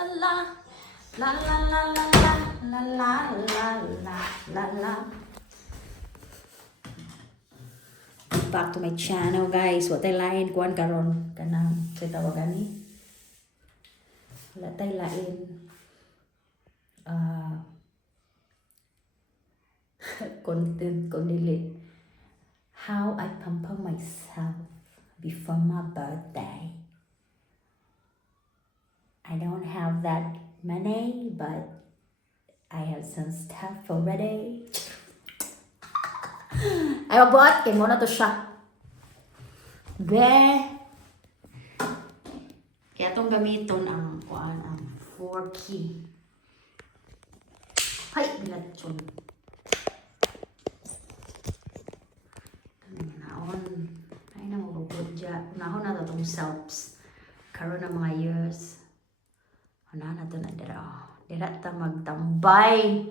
la la la la la la la la la la. Back to my channel guys. Wa tay lain kuan karon kanang sa tawagan ni. Wala tay lain. Content ko nili. How I pamper myself before my birthday. I don't have that money, but I have some stuff already. Ay, mabot! Kaya mo na to siya. Be! Kaya itong gamiton ang 4 key. Ay, bilatson. Naon. Ay, namabugod dyan. Nahon na to itong selves. Karoon ng mga years. Ano na to na dira. Dira ta magtambay.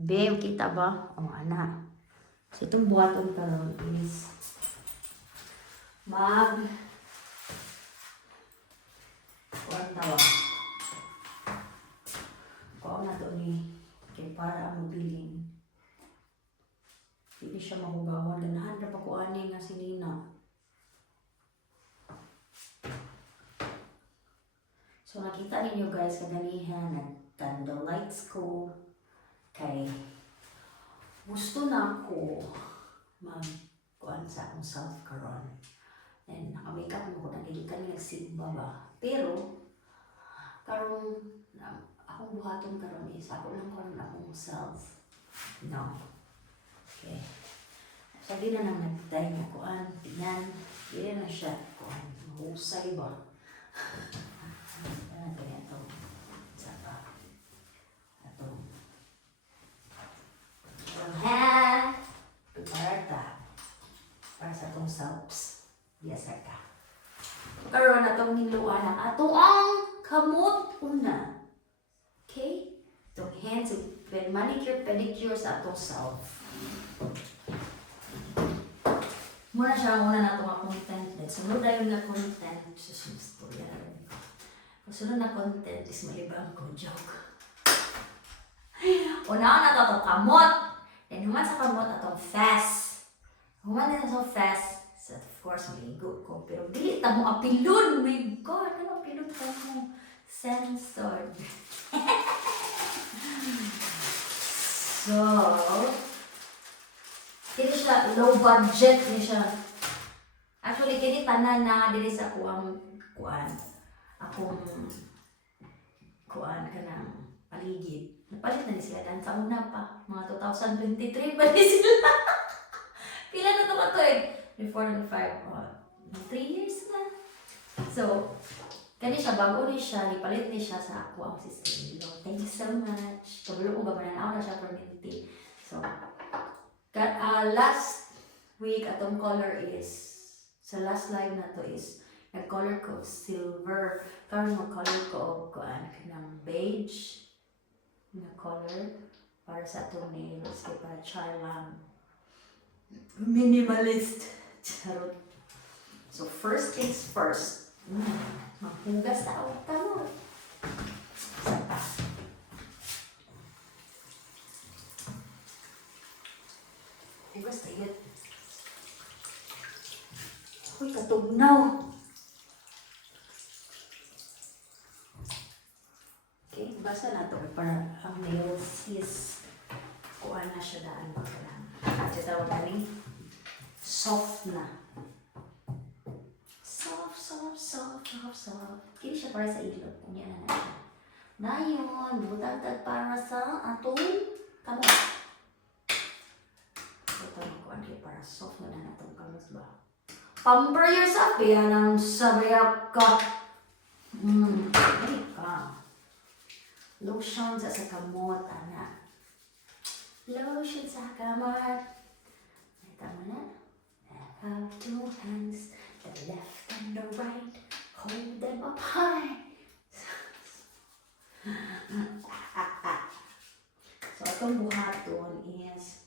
Be, kita ba? O, anak. So, itong buhaton karon is kuwan tawa. Kuwan na to ni kay para ang mabiling. Hindi siya mahugawan. Ganahan na pa kuwan nga si Nina. So, nakita ninyo guys, kaganihan, nag-candle lights ko. Kay gusto na ako mag-kuhan sa akong self karon. And naka-makeup mo ko, nagiging nagsimba ba. Pero, karong akong buhaton karon is, ako lang karon akong self. No. Okay. Sabi na nang nagtay na kuhan, tingnan, hindi na siya kuhan, mahusay ba. Kaya ito, isa pa. Ito. Para sa itong selves. Biasa ka. Karoon na itong niluan ang ato ang kamot una. Okay? Itong hands, manicure, pedicure sa atong self. Muna siya muna na itong content. Sunod na yung na content. Susunod na sunod na content is malibang ko. Joke. Una na ito kamot. And human sa kamot atong fast. Human na sa fast. So of course, maligo ko. Pero dili ta mo apilon. My God, ano apilon ka mo? Censored. So, kini siya low budget ni siya. Actually, kini tanan na dili sa kuang kuan. Akong kuan kanang paligid. Napalit na ni sila dan sa una pa. Mga 2023 pa ni sila. Pila na ito ka to eh. Before 3 years na. So, kani siya, bago ni siya, nipalit ni siya sa ako ang sister. Thank you so much. Kabalo ko gabananaw na siya for minty. So, last week, atong color is, sa last live na to is, nag-color ko silver. Karon mag-color ko og kuan kanang beige na color para sa atong nails kay para char lang. Minimalist. Charot. So first things first. Maghugas na ako kamot. Sapa. Hugas na yun. Uy, katugnaw. Okay, basa na ito para ang nails is kuha na siya daan ba ka lang. At ito tawag ni soft na. Soft, soft, soft, soft, soft. Kini siya para sa ilot. Kanya na natin. Dayon, butagtag para sa atong kamot. Ito na kuha niya para soft na na atong kamot ba. Pamper yourself, yan ang sabayap ka. Ay ka. Lotion sa kamot, anak. Lotion sa kamot. Ito mo na. I have 2 hands, the left and the right. Hold them up high. So, itong buhaton is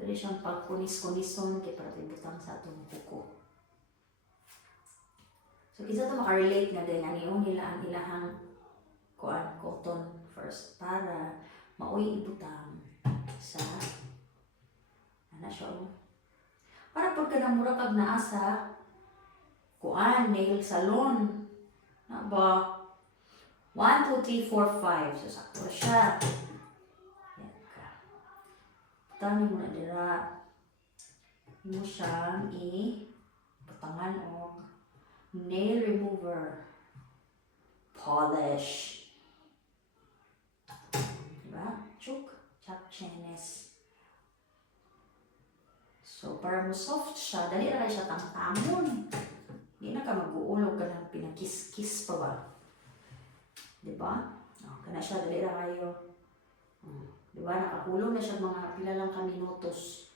ito siyang pagkunis-kunison kaya para butang sa itong kuko. So, isa ito makarelate na din. Ang iyong nila ang ilahang kuan cotton first para maoy ibutang sa ana siya oh. Para pag ka mura kag naa sa kuan nail salon na ba 1, 2, 3, 4, 5 so sakto siya yan ka tani mo na dira mo siyang butangan og nail remover polish diba chuk chak chenes. So, para mo soft siya, dali na kayo siya tangtamon. Hindi na ka mag-uulog ka ng pinakis-kis pa ba? Diba? O, kana siya, dali na kayo. Diba? Nakakulong na siya mga pila lang ka minutos.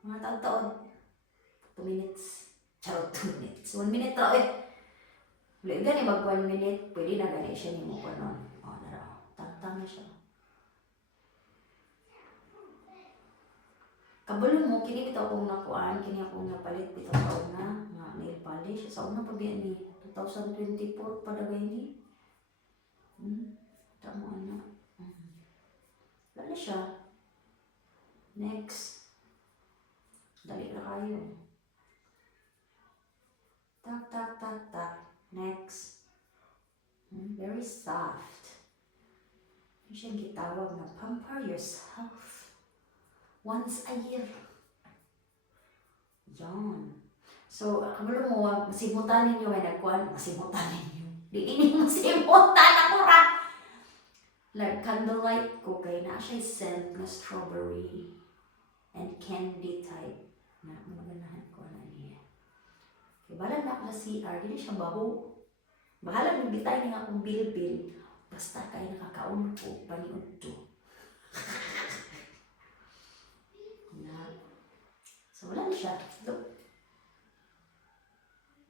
Mga taon-taon. 2 minutes. Charot, 2 minutes. 1 minute raw eh. Wala gani mag 1 minute. Pwede na gani siya ni mo pa nun. O, naraw. Tangtang na siya. Kabalo mo, kini bitaw kong nakuan, kini akong napalit bitaw taon na nga nail polish. Sa una pa biya ni 2024 pa dagay ni. Tamo ana. Wala siya. Next. Dali na kayo. Tak, tak, tak, tak. Next. Very soft. Yung siyang gitawag na pamper yourself. Once a year. Yan. So, kabalo mo, masimutan ninyo, may nagkuhan, masimutan ninyo. Di ninyo masimutan ako ra. Like, candlelight ko kay na siya scent na strawberry and candy type. Na, maganahan ko na niya. Okay, balang na ako sa CR, hindi siya baho. Bahala nung bitay nga akong bil-bil. Basta kayo nakakaon ko, paniod to. So, wala na siya. Look.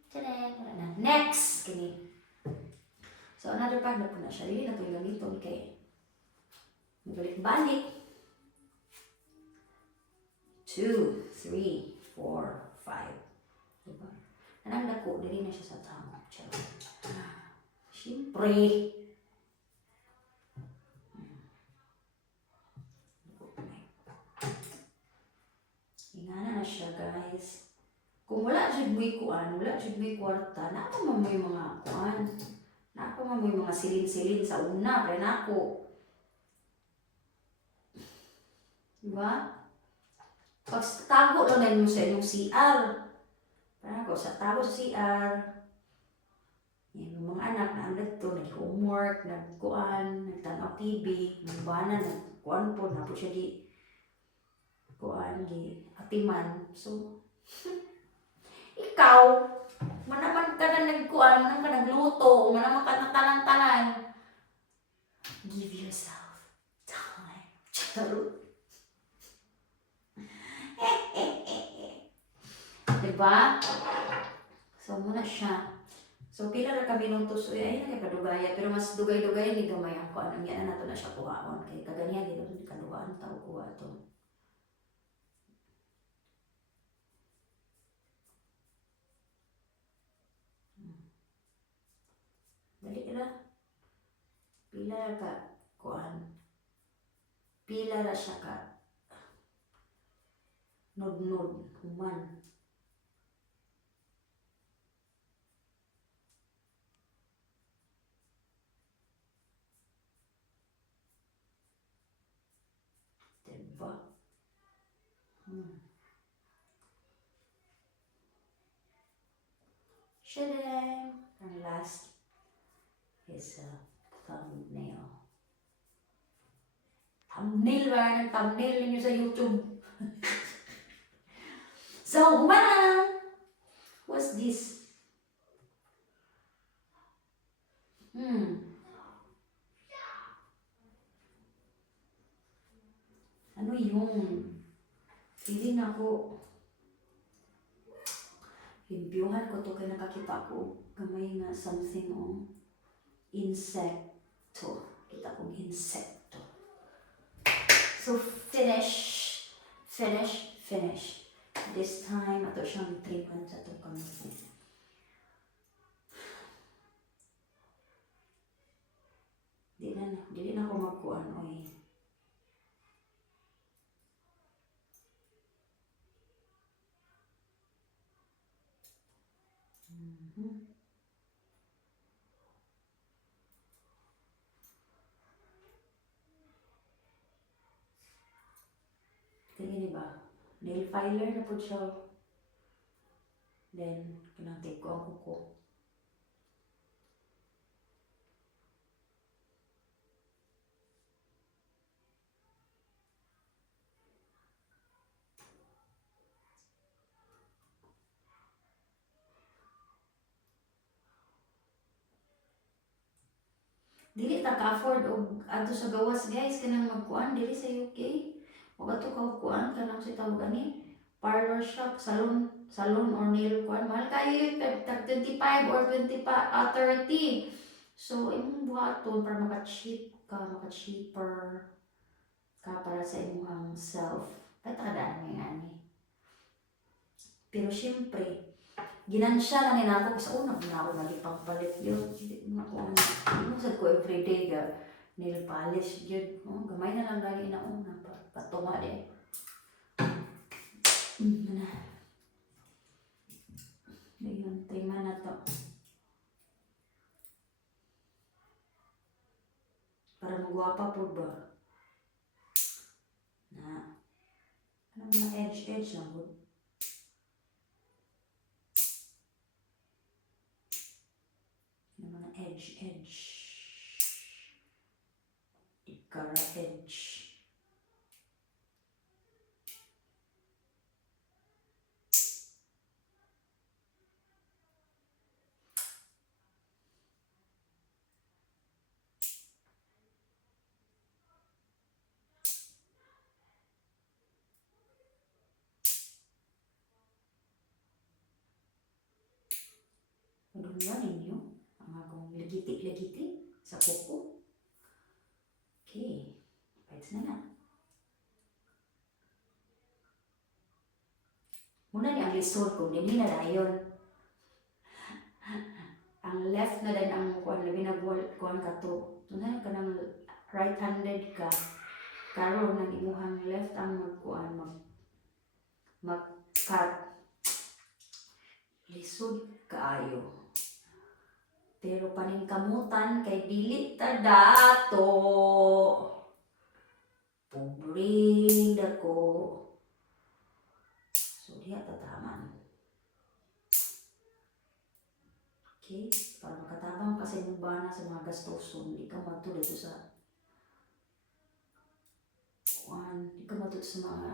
Tadang! Wala na. Next! Kini. So, another part na po na siya. Hindi na ito yung gamiton kay balik-balik. 2, 3, 4, 5. Diba? Anang dako, dali na siya sa tamo. Siyempre. Ingana na siya, guys. Kung wala siya may kuan, wala siya may kwarta, nako man may mga kuan. Nako man may mga silin-silin sa una, pre nako. Diba? Pag tago lang na mo sa inyong CR. Pre nako, sa tago sa CR. Yan, yung mga anak na andad to, nag-homework, nag-kuan, nagtanaw TV, nagbanan, nag-kuan po, na po siya di kuan gi atiman. So ikaw manaman ka na nagkuan, manaman ka nagluto, manaman ka nagtanan-tanan. Give yourself time. Charot. Diba? So muna siya. So pila ra kami nung tuso ay na kay padugaya pero mas dugay-dugay ni gamay ang kuan ang yan nato na siya kuhaon kay kaganiya dito ni kadugaan tao kuha to. Dali na. Pila ka kuan. Pila ra siya ka. Nod-nod human. Diba? Shadang! And last is a thumbnail. Thumbnail ba? Ng thumbnail ninyo sa YouTube. So, humana! What's this? Ano yun? Feeling ako. Limpyuhan ko to kaya nakakita ko kamay nga something on insecto. Kita kong insecto. So, finish. This time, ato siyang treatment sa itong kamay. dili na ko magkuan oy. Tingin ba? Nail filer na po siya. Then, kanang take ko ang kuko. Dili ta ka-afford og adto sa gawas guys kanang magkuan dili sa UK. Wa to ka kuan kanang sa tawag ani parlor shop, salon or nail kuan mahal kayo tag 25 or 25 30. So imong buhaton para maka-cheaper ka para sa imong self. Patadaan nga ani. Pero syempre ginansya na ni nako sa una na ako nalipang palit yun. Ako sad ko everyday ga nail polish yun. Oh, gamay na lang gali na una patunga din. Na. Ayun, tema na to. Para magwapa po ba? Na. Ano mga edge lang po. Edge. Ikara edge. Paguluan ninyo ang akong lagiti sa kuko. Okay, bites na na. Muna ni ang lisod kung din na dayon. Ang left na din ang kuan labi na kuan ka to. Tunay ka nang right-handed ka. Karon nang imuhang left ang magkuan mag-cut. Lisod kaayo. Pero paningkamutan kay dili ta dato. Pubring dako. So diha tataman. Okay, para makatabang kasi mo bana sa mga gastoson, di ka matud dito sa di ka matud sa mga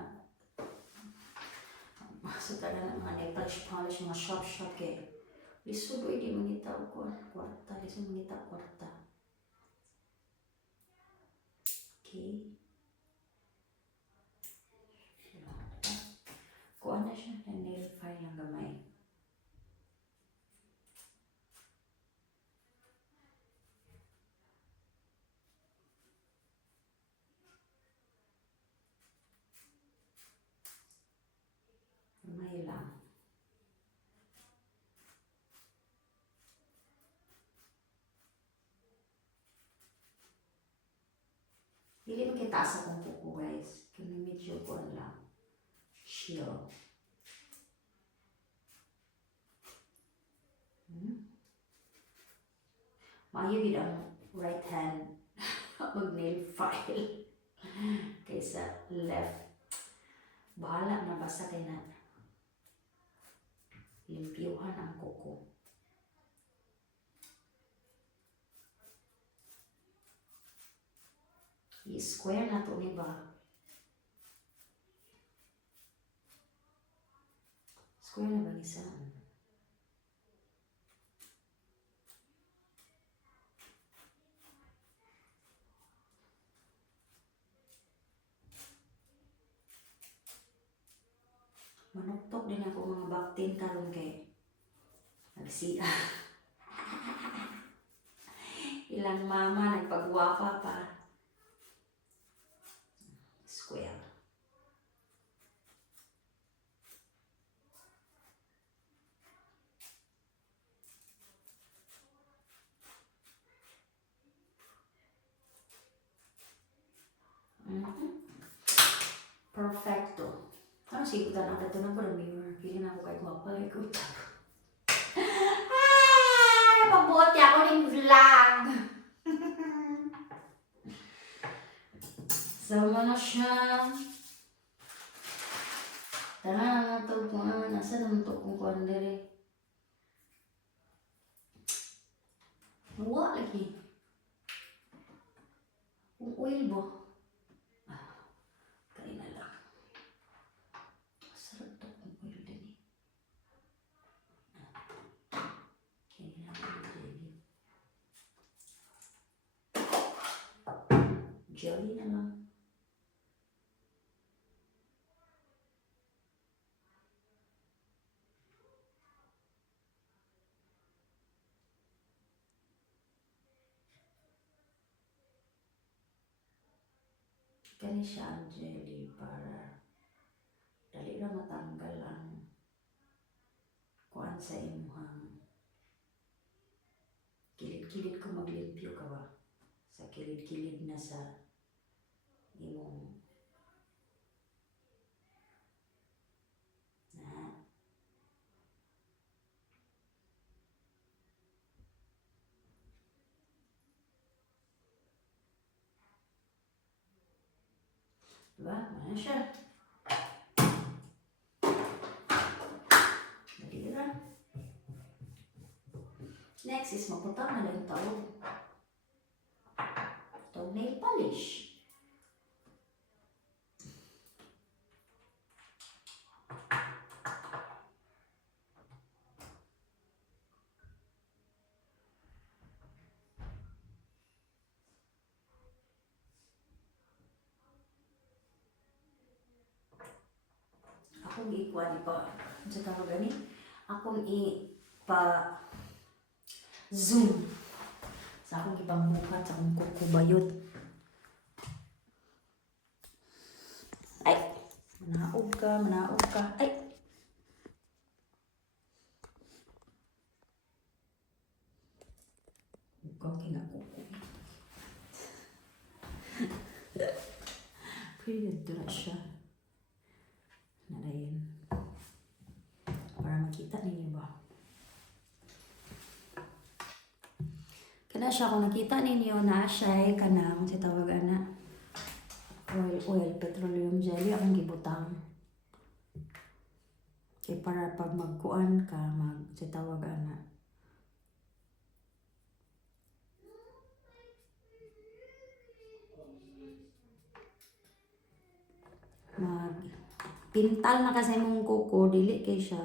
sa taga ng mga nail polish, mga shop kay lisod oy di mangita og kwarta, lisod mangita kwarta. Okay. Kuha na siya na nail file ng gamay. Gamay lang. Dili mo kita sa kong kuko guys. Kini medyo kuan lang. Chill. Maayo gid ang right hand mag nail file kaysa left. Bahala na basta kay na limpyuhan ang kuko. I-square na to ni ba? Square na ba ni saan? Manuktok din ako mga baktin karon kay nagsiya. Ilang mama nagpagwapa pa. Square. sikutan ang tato na ko ng mirror. Pili na ako kahit mapalay ko. Ay! Pagbuot niya ako ng vlog! Sama na siya. Tara na ito kung ano. Nasa naman ito kung kuhan dere. Nawa lagi. Kung oil ba? Kaya na lang. Sarap ito kung oil din eh. Kaya na lang din. Jelly na lang. Kani siya ang jelly para dali na matanggal ang kuan sa imuhang kilid-kilid ko maglimpyo ka ba? Sa kilid-kilid na sa imong na diba? Ano siya? Dali na. Next is maputang na lang tawag. Tawag nail polish. Akong ikuan pa. Ano sa tawag gani? Akong ipa zoom. Sa akong ipambukat sa akong kukubayot. Ay! Manaog ka, manaog ka. Ay! Huwag kinakukubi. Pretty good na siya. Narayin. Para makita ninyo ba? Kada siya, kung nakita ninyo na siya ay kanang sa tawagan na oil, petroleum jelly, akong gibutang. Kaya para pag magkuan ka, sa tawagan na pintal na kasi mong kuko, dili kay siya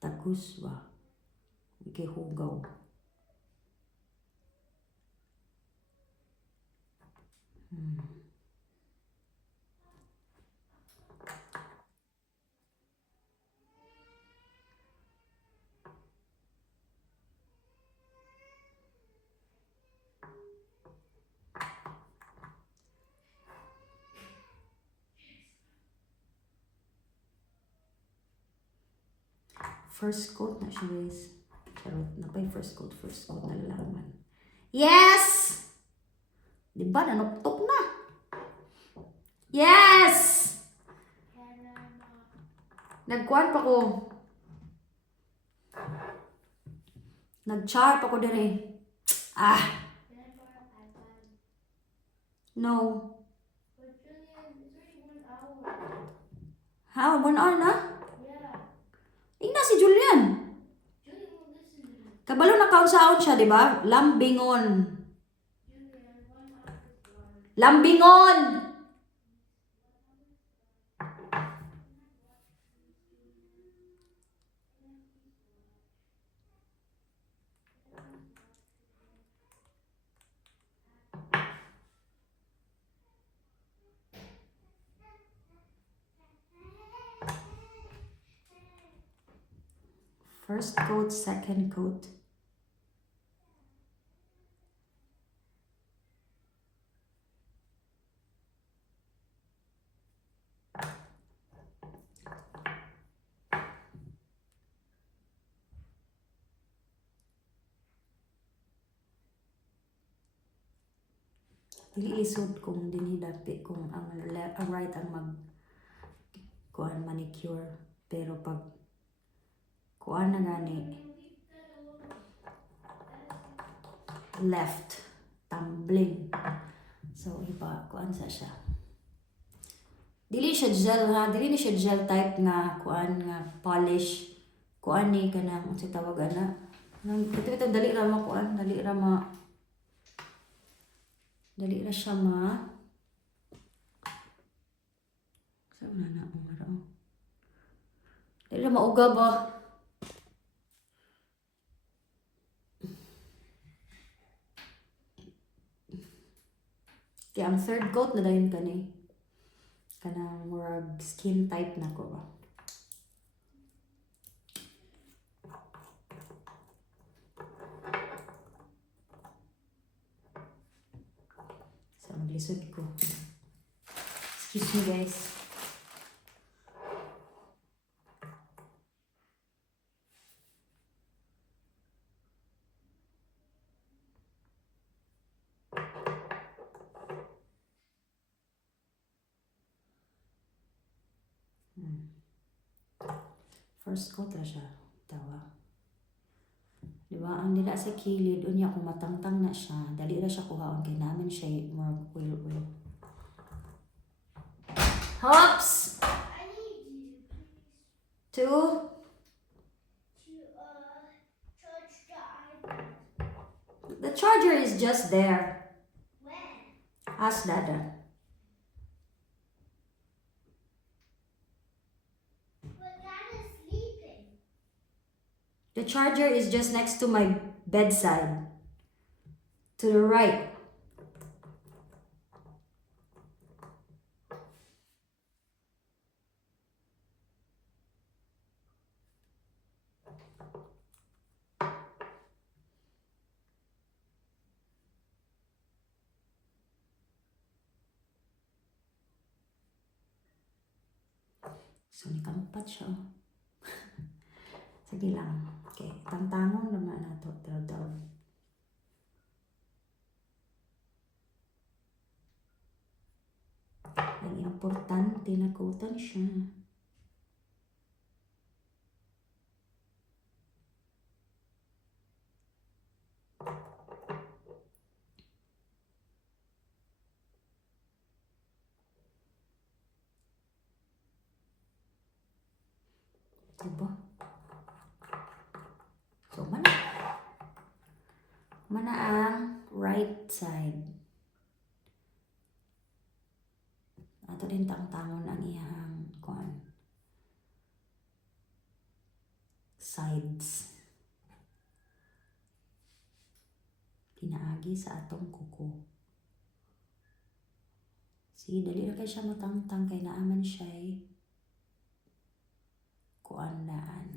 tagus ba? Kay hugaw. First coat na siya guys. Charot, napay first coat na lalaman. Yes! Diba, nanuktok na? Yes! Nagkuhan pa ko. Nag-char pa ko dire. Ah! No. How? 1 hour na? Ina si Julian. Kabalo na kaunsaon siya, di ba? Lambingon. Lambingon! First coat, second coat. Dili lisod kung dinhi dapi kung ang right ang mag kuan manicure. Pero pag kuan na gani left, tumbling. So iba kuan sa siya. Dili siya gel ha, dili ni siya gel type nga kuan nga polish. Kuan ni kanang unsa tawag ana? Ito dali ra ma kuan, dali ra siya ma. Saan na umaro? Dili ra mauga ba? Kaya ang third coat na dayon kani. Kanang murag skin type na ko ba. So maglisod ko. Excuse me guys. First coat ra siya. Tawa. Diba? Ang nila sa kilid, unya kung matangtang na siya, dali ra siya kuhaon kay namin siya more oil. Hops! I need you, please, To to charge the iPad. the charger is just there. When? Ask Dada. But Dad is sleeping. The charger is just next to my bedside. To the right. So, nikampat siya. Sige lang. Okay. Tangtangon naman na ito. Daw. Ang importante na kutan siya. Diba? So, mana ang right side. Ato din tangtangon ang iyang kuan. Sides. Pinaagi sa atong kuko. See, dali na kay siya matangtang kay naaman siya kuan daan.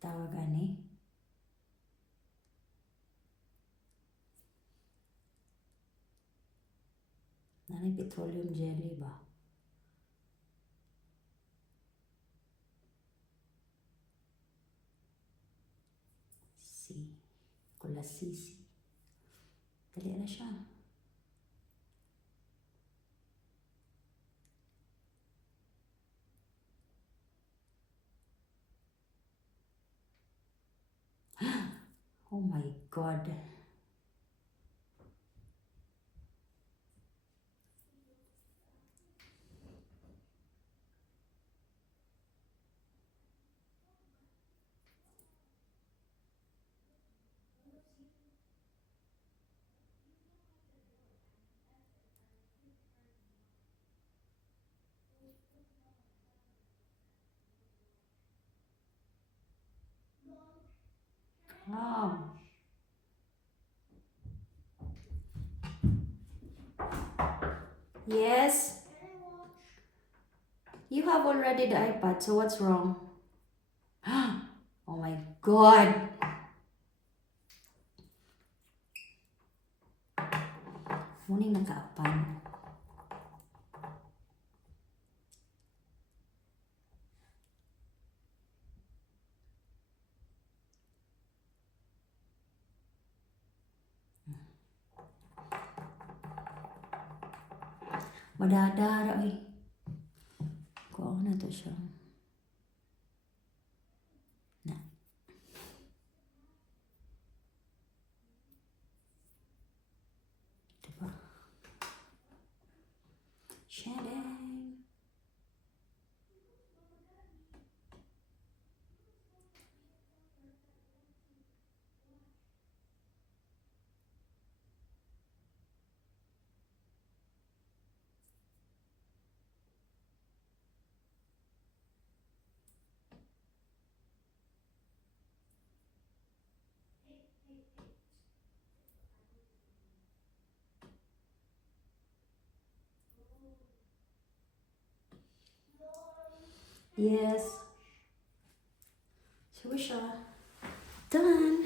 Tawag ani. Nanay petroleum jelly ba? Si. Kula sisi. Dali na siya. Oh my God. Oh. Yes. You have already the iPad, so what's wrong? Oh my God. Muning nakaapan. Madadara eh. na to siya. Na. Diba? Shedding. Yes. So siya. Done.